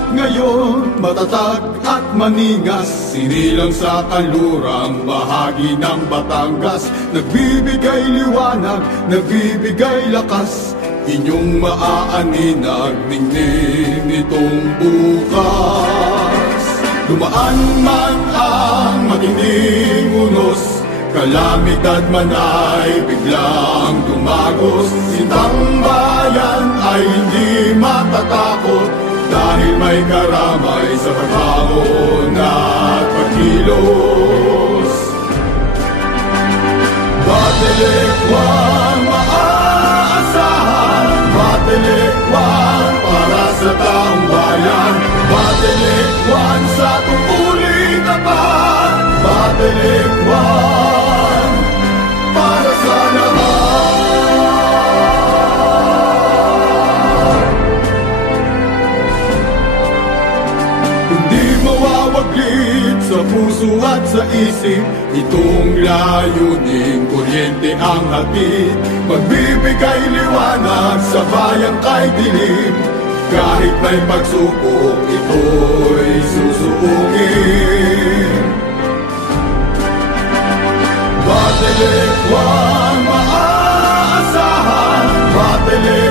at ngayon matatag at maningas, sinilang sa kanlurang bahagi ng Batangas. Nagbibigay liwanag, nagbibigay lakas, inyong maaaninag ningning nitong bukas. Dumaan man ang matinding unos, kalamidad man ay biglang tumagos, sintang bayan ay hindi matatakot, dahil may karamay sa pagbangon at pagkilos. Batelekwan maaasahan, Batelekwan para sa taong bayan, Batelekwan sa tungkulin tapat, Batelekwan para sa lahat. Hindi mawawaglit sa puso at sa isip, itong layuning kuryente ang hatid, magbibigay liwanag sa bayang kay dilim, kahit may pagsubok ito'y susuungin. Batelekwan maaasahan, Batelekwan